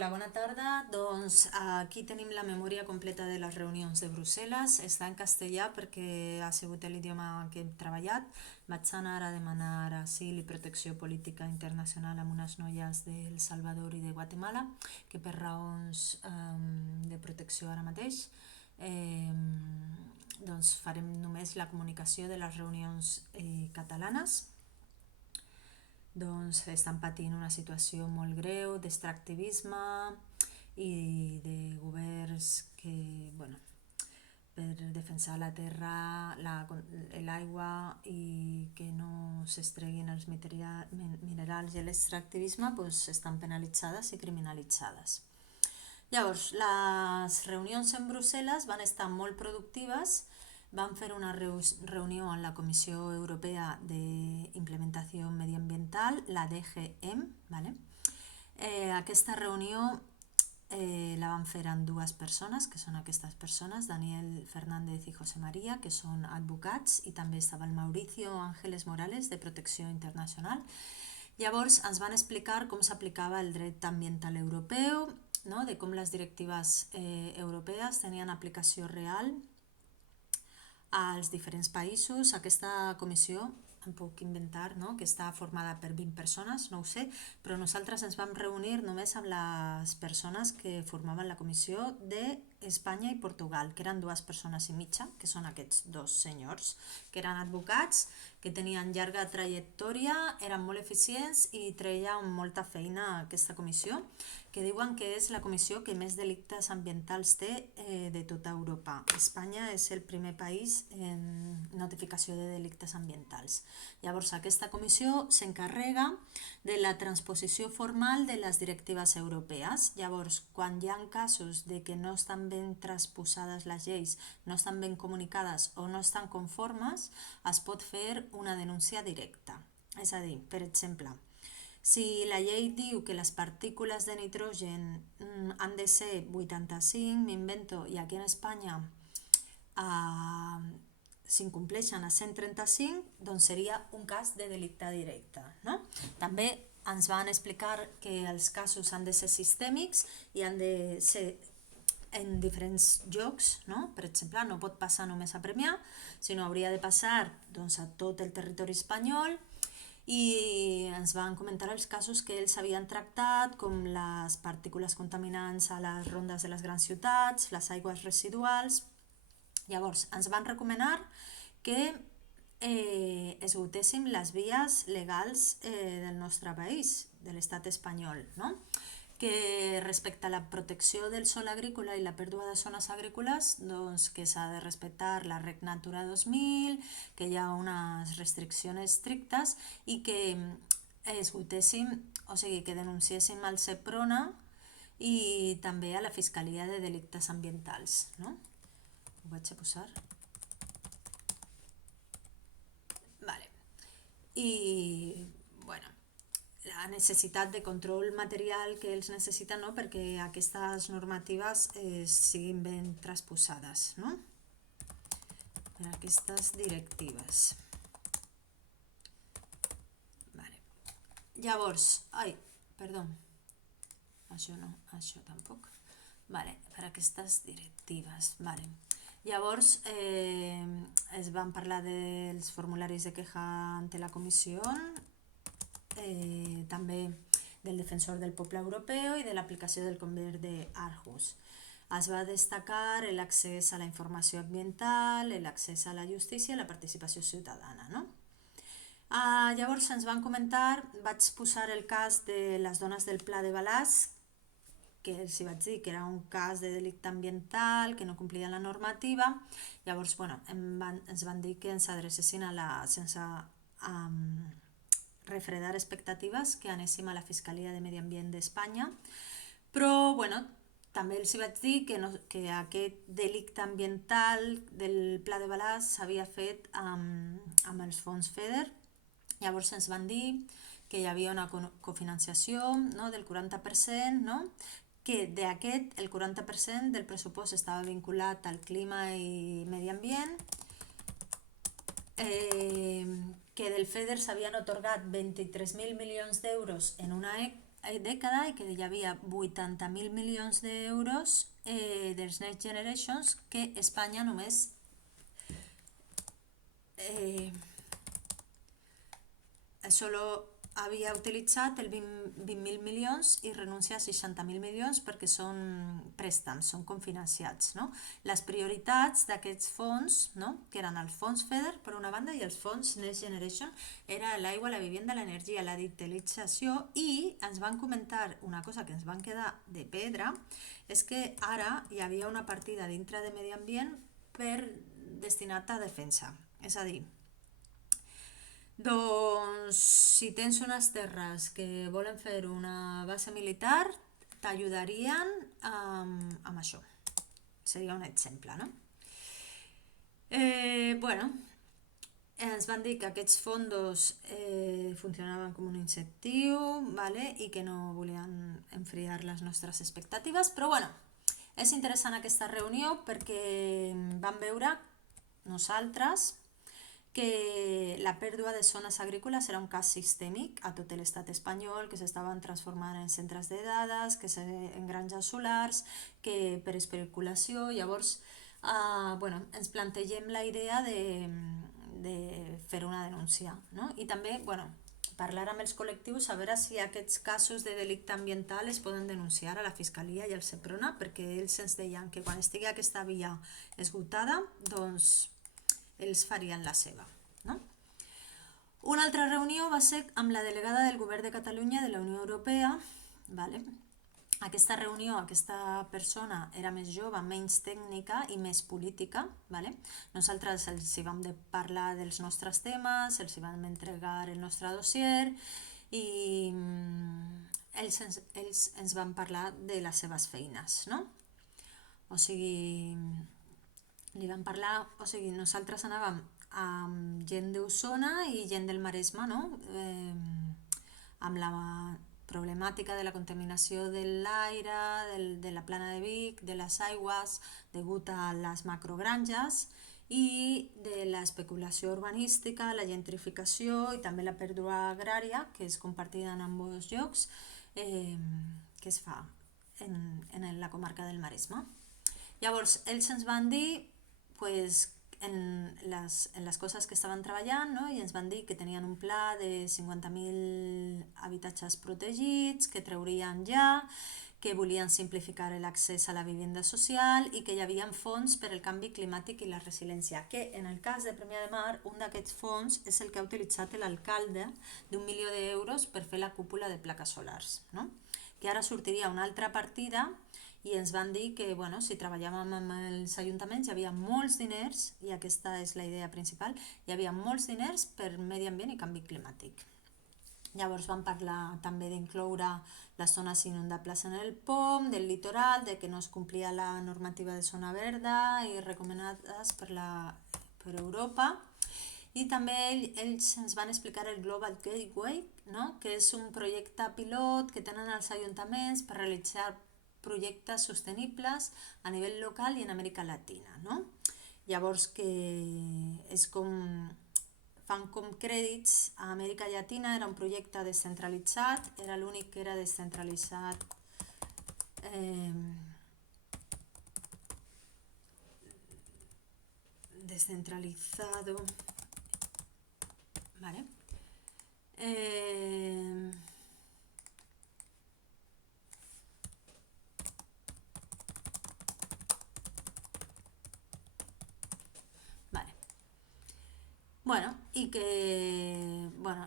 Hola, bona tarda. Doncs aquí tenim la memòria completa de les reunions de Brussel·les. Està en castellà perquè ha sigut l'idioma que hem treballat. Vaig anar a demanar asil i protecció política internacional amb unes noies d'El Salvador i de Guatemala, que per raons de protecció ara mateix doncs farem només la comunicació de les reunions catalanes. Doncs estan patint una situació molt greu d'extractivisme i de governs que, per defensar la terra, l'aigua i que no s'extreguin els minerals i l'extractivisme, doncs estan penalitzades i criminalitzades. Llavors, les reunions en Brussel·les van estar molt productives. Van fer una reunió amb la Comissió Europea d'Implementació Mediambiental, la DGM. ¿Vale? Aquesta reunió la van fer amb dues persones, que són aquestes persones, Daniel Fernández i José María, que són advocats, i també estava el Mauricio Ángeles Morales, de Protecció Internacional. Llavors ens van explicar com s'aplicava el dret ambiental europeu, no? De com les directives europees tenien aplicació real als diferents països. Aquesta comissió, em puc inventar, no? Que està formada per 20 persones, no ho sé, però nosaltres ens vam reunir només amb les persones que formaven la comissió d'Espanya i Portugal, que eren 2 persones i mitja, que són aquests 2 senyors, que eren advocats, que tenien llarga trajectòria, eren molt eficients i treia amb molta feina aquesta comissió, que diuen que és la comissió que més delictes ambientals té de tota Europa. Espanya és el primer país en notificació de delictes ambientals. Llavors, aquesta comissió s'encarrega de la transposició formal de les directives europees. Llavors, quan hi ha casos de que no estan ben transposades les lleis, no estan ben comunicades o no estan conformes, es pot fer una denúncia directa. És a dir, per exemple, si la llei diu que les partícules de nitrogen han de ser 85, m'invento, i aquí en Espanya s'incompleixen a 135, doncs seria un cas de delicte directe, no? També ens van explicar que els casos han de ser sistèmics i han de ser en diferents llocs, no? Per exemple, no pot passar només a Premià, sinó hauria de passar doncs, a tot el territori espanyol. I ens van comentar els casos que ells havien tractat, com les partícules contaminants a les rondes de les grans ciutats, les aigües residuals. Llavors, ens van recomanar que esgotéssim les vies legals del nostre país, de l'estat espanyol, no? Que respecte a la protecció del sòl agrícola i la pèrdua de zones agrícoles, doncs que s'ha de respectar la REC Natura 2000, que hi ha unes restriccions estrictes i que esgotéssim, o sigui, que denunciéssim al SEPRONA i també a la Fiscalia de Delictes Ambientals, no? Ho vaig a posar. Vale. I, la necessitat de control material que ells necessiten, no? Perquè aquestes normatives siguin ben transposades, no? Per aquestes directives. Vale. Llavors, això no, això tampoc. Vale, per aquestes directives, vale. Llavors es van parlar dels formularis de queja ante la comissió, també del defensor del poble europeu i de l'aplicació del conveni d'Aarhus. Es va destacar l'accés a la informació ambiental, l'accés a la justícia i la participació ciutadana, no? Llavors ens van comentar, vaig posar el cas de les dones del Pla de Balàs, que els vaig dir que era un cas de delicte ambiental, que no complien la normativa. Llavors, ens van dir que ens adrecessin sense refredar expectatives, que anéssim a la Fiscalia de Medi Ambient d'Espanya, però també els vaig dir que aquest delicte ambiental del Pla de Balàs s'havia fet amb els fons FEDER. Llavors ens van dir que hi havia una cofinanciació, no, del 40%, no? Que d'aquest el 40% del pressupost estava vinculat al clima i medi ambient, que del FEDER s'havien atorgat 23.000 milions d'euros en una dècada i que hi havia 80.000 milions d'euros dels Next Generations que Espanya només solo havia utilitzat el 20.000 milions i renuncia a 60.000 milions perquè són préstams, són confinanciats. No? Les prioritats d'aquests fons, no? Que eren el fons FEDER per una banda i els fons Next Generation, era l'aigua, la vivenda, l'energia, la digitalització, i ens van comentar una cosa que ens van quedar de pedra, és que ara hi havia una partida dintre de medi ambient destinat a defensa. És a dir, doncs si tens unes terres que volen fer una base militar, t'ajudarien amb això. Seria un exemple, no? Bueno, ens van dir que aquests fondos funcionaven com un incentiu, ¿vale? I que no volien enfriar les nostres expectatives, però bueno, és interessant aquesta reunió perquè vam veure nosaltres que la pèrdua de zones agrícoles era un cas sistèmic a tot l'estat espanyol, que s'estaven transformant en centres de dades, en granges solars, que per especulació. Llavors, ens plantegem la idea de fer una denúncia, no? I també, parlar amb els col·lectius a veure si aquests casos de delicte ambiental es poden denunciar a la Fiscalia i al Seprona, perquè ells ens deien que quan estigui aquesta via esgotada, doncs ells farien la seva. No? Una altra reunió va ser amb la delegada del Govern de Catalunya de la Unió Europea. Vale? Aquesta reunió, aquesta persona era més jove, menys tècnica i més política. Vale? Nosaltres els hi vam parlar dels nostres temes, els hi vam entregar el nostre dossier i ells ens van parlar de les seves feines. No? O sigui, li vam parlar, nosaltres anàvem amb gent d'Osona i gent del Maresme, no? Amb la problemàtica de la contaminació de l'aire, de la plana de Vic, de les aigües degut a les macrogranges i de l'especulació urbanística, la gentrificació i també la pèrdua agrària, que és compartida en ambos llocs, que es fa en la comarca del Maresme. Llavors, ells ens van dir en les coses que estaven treballant, no? I ens van dir que tenien un pla de 50.000 habitatges protegits, que treurien ja, que volien simplificar l'accés a la vivenda social i que hi havia fons per al canvi climàtic i la resiliència, que en el cas de Premià de Mar, un d'aquests fons és el que ha utilitzat l'alcalde d'1 milió d'euros per fer la cúpula de plaques solars, no? Que ara sortiria una altra partida i ens van dir que si treballàvem amb els ajuntaments hi havia molts diners, i aquesta és la idea principal, hi havia molts diners per medi ambient i canvi climàtic. Llavors vam parlar també d'incloure les zones inundables en el POM, del litoral, de que no es complia la normativa de zona verda i recomanades per Europa. I també ells ens van explicar el Global Gateway, no? Que és un projecte pilot que tenen els ajuntaments per realitzar projectes sostenibles a nivell local i en Amèrica Latina, no? Llavors que és fan com crèdits a Amèrica Llatina, era un projecte descentralitzat, era l'únic que era descentralitzat descentralizado, ¿vale? I que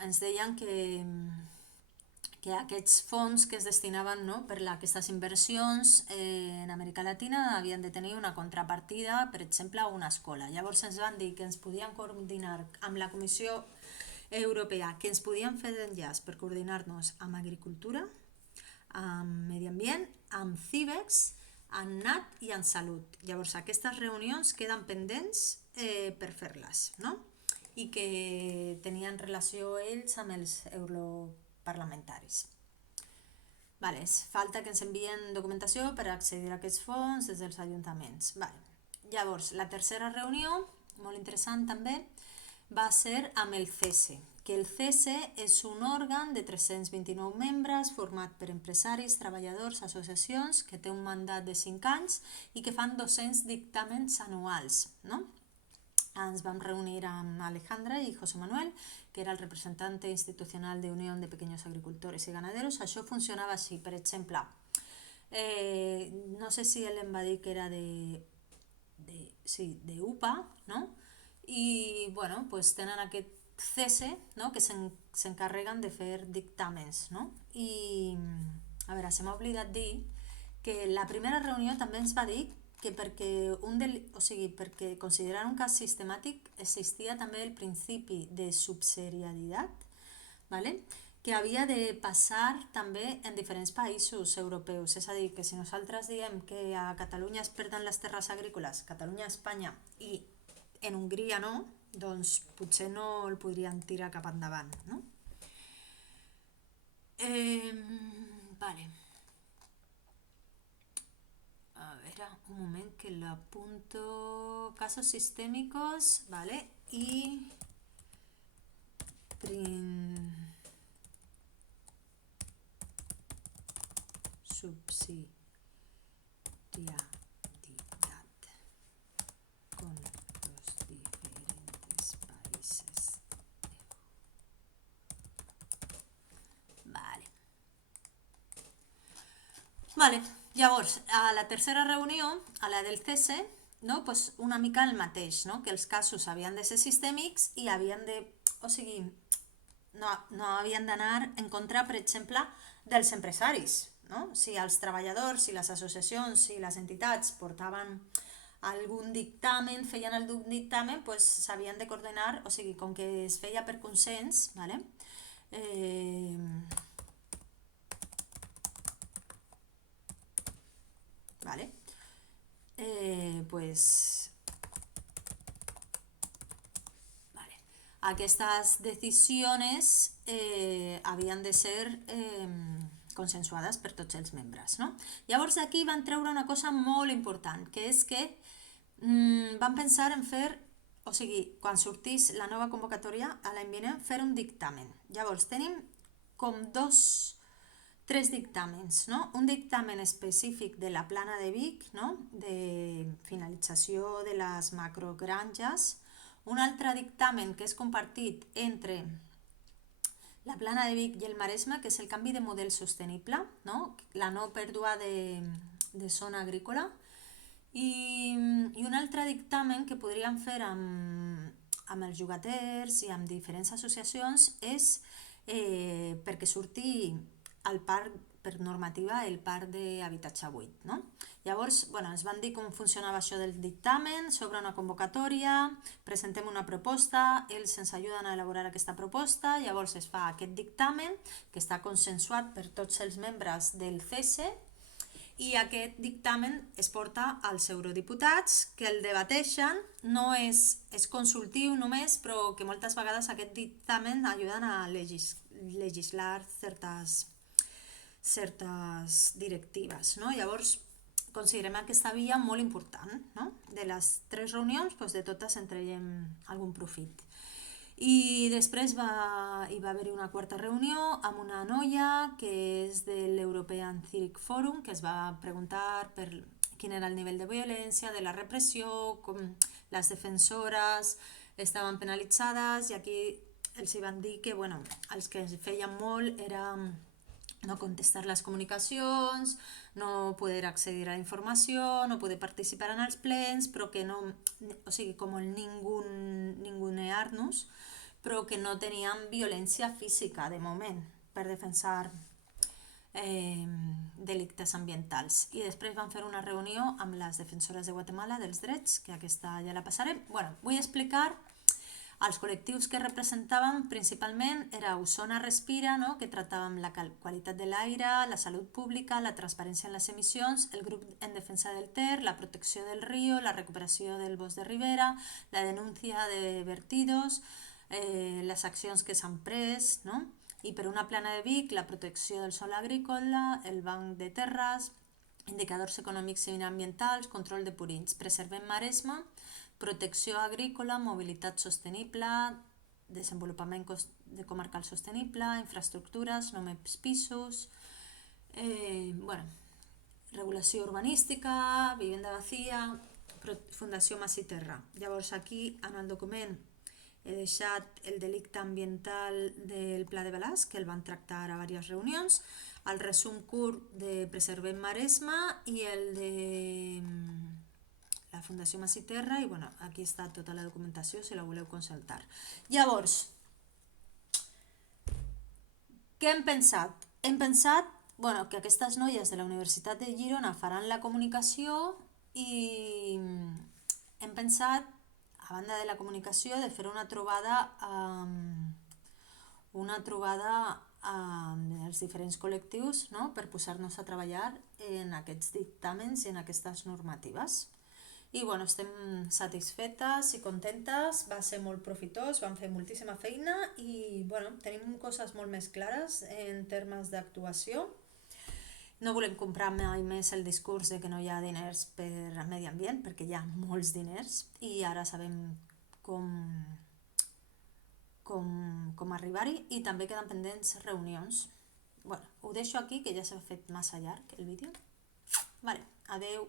ens deien que aquests fons que es destinaven, no, per a aquestes inversions en Amèrica Latina havien de tenir una contrapartida, per exemple, a una escola. Llavors ens van dir que ens podien coordinar amb la Comissió Europea, que ens podien fer d'enllaç per coordinar-nos amb agricultura, amb medi ambient, amb CIBEX, amb NAT i amb salut. Llavors aquestes reunions queden pendents per fer-les, no? I que tenien relació ells amb els europarlamentaris. Falta que ens envien documentació per accedir a aquests fons des dels ajuntaments. Llavors, la tercera reunió, molt interessant també, va ser amb el CESE, que el CESE és un òrgan de 329 membres format per empresaris, treballadors, associacions, que té un mandat de 5 anys i que fan 200 dictàmens anuals, no? Ens vam reunir amb Alejandra i José Manuel, que era el representante institucional de Unión de Pequeños Agricultores y Ganaderos. Això funcionava així, per exemple, no sé si ell em va dir que era de UPA, no? I bueno, pues tenen aquest CESE, no? Que s'encarreguen de fer dictàmens, no? I a veure, se m'ha oblidat dir que la primera reunió també ens va dir que perquè considerar un cas sistemàtic existia també el principi de subsidiarietat, ¿vale? Que havia de passar també en diferents països europeus. És a dir, que si nosaltres diem que a Catalunya es perden les terres agrícoles, Catalunya, Espanya, i en Hongria no, doncs potser no el podrien tirar cap endavant, no? Vale. A ver, un momento que lo apunto. Casos sistémicos, ¿vale? Y subsidiariedad con los diferentes países. Vale, llavors, a la tercera reunió, a la del CESE, no? Pues una mica el mateix, no? Que els casos havien de ser sistèmics i havien de... O sigui, no havien d'anar en contra, per exemple, dels empresaris, no? Si els treballadors, si les associacions, si les entitats portaven algun dictamen, feien algun dictamen, pues s'havien de coordinar, o sigui, com que es feia per consens, ¿vale? ¿Vale? Pues... Vale. Aquestes decisions havien de ser consensuades per tots els membres, no? Llavors aquí van treure una cosa molt important, que és que van pensar en fer, o sigui, quan sortís la nova convocatòria a l'any vinent, fer un dictamen. Llavors tenim com tres dictàmens, no? Un dictamen específic de la plana de Vic, no? De finalització de les macrogranges, un altre dictamen que és compartit entre la plana de Vic i el Maresme, que és el canvi de model sostenible, no? La no pèrdua de zona agrícola, i un altre dictamen que podríem fer amb els llogaters i amb diferents associacions és perquè surti al parc, per normativa, el parc d'habitatge buit, no? Llavors, bueno, ens van dir com funcionava això del dictamen, sobre una convocatòria, presentem una proposta, ells ens ajuden a elaborar aquesta proposta, llavors es fa aquest dictamen, que està consensuat per tots els membres del CESE, i aquest dictamen es porta als eurodiputats, que el debateixen, no és consultiu només, però que moltes vegades aquest dictamen ajuden a legislar certes directives, no? Llavors, considerem aquesta via molt important, no? De les tres reunions, doncs de totes en traiem algun profit. I després hi va haver una quarta reunió amb una noia que és de l'European Civic Forum, que es va preguntar per quin era el nivell de violència, de la repressió, com les defensores estaven penalitzades, i aquí els van dir que bueno, els que feien molt era no contestar les comunicacions, no poder accedir a la informació, no poder participar en els plens, però que no, o sigui, com el ningunear-nos, però que no tenien violència física de moment per defensar delictes ambientals. I després van fer una reunió amb les defensores de Guatemala dels drets, que aquesta ja la passarem. Bueno, vull explicar els col·lectius que representaven principalment era Osona Respira, no? Que tractàvem la qualitat de l'aire, la salut pública, la transparència en les emissions, el grup en defensa del Ter, la protecció del riu, la recuperació del bosc de ribera, la denúncia de vertidos, les accions que s'han pres, no? I per una plana de Vic, la protecció del sòl agrícola, el banc de terres, indicadors econòmics i ambientals, control de purins, preservem Maresme, protecció agrícola, mobilitat sostenible, desenvolupament de comarcal sostenible, infraestructures, només pisos, regulació urbanística, vivenda vacía, Fundació Mas i Terra. Llavors aquí en el document he deixat el delicte ambiental del Pla de Balasc, que el van tractar a diverses reunions, el resum curt de Preservem Maresme i el de la Fundació Mas i Terra, i aquí està tota la documentació si la voleu consultar. Llavors, què hem pensat? Hem pensat que aquestes noies de la Universitat de Girona faran la comunicació i hem pensat, a banda de la comunicació, de fer una trobada amb els diferents col·lectius, no?, per posar-nos a treballar en aquests dictàmens i en aquestes normatives. I estem satisfetes i contentes, va ser molt profitós, vam fer moltíssima feina i tenim coses molt més clares en termes d'actuació. No volem comprar mai més el discurs de que no hi ha diners per al medi ambient, perquè hi ha molts diners i ara sabem com arribar-hi, i també queden pendents reunions. Ho deixo aquí, que ja s'ha fet massa llarg el vídeo. Adeu.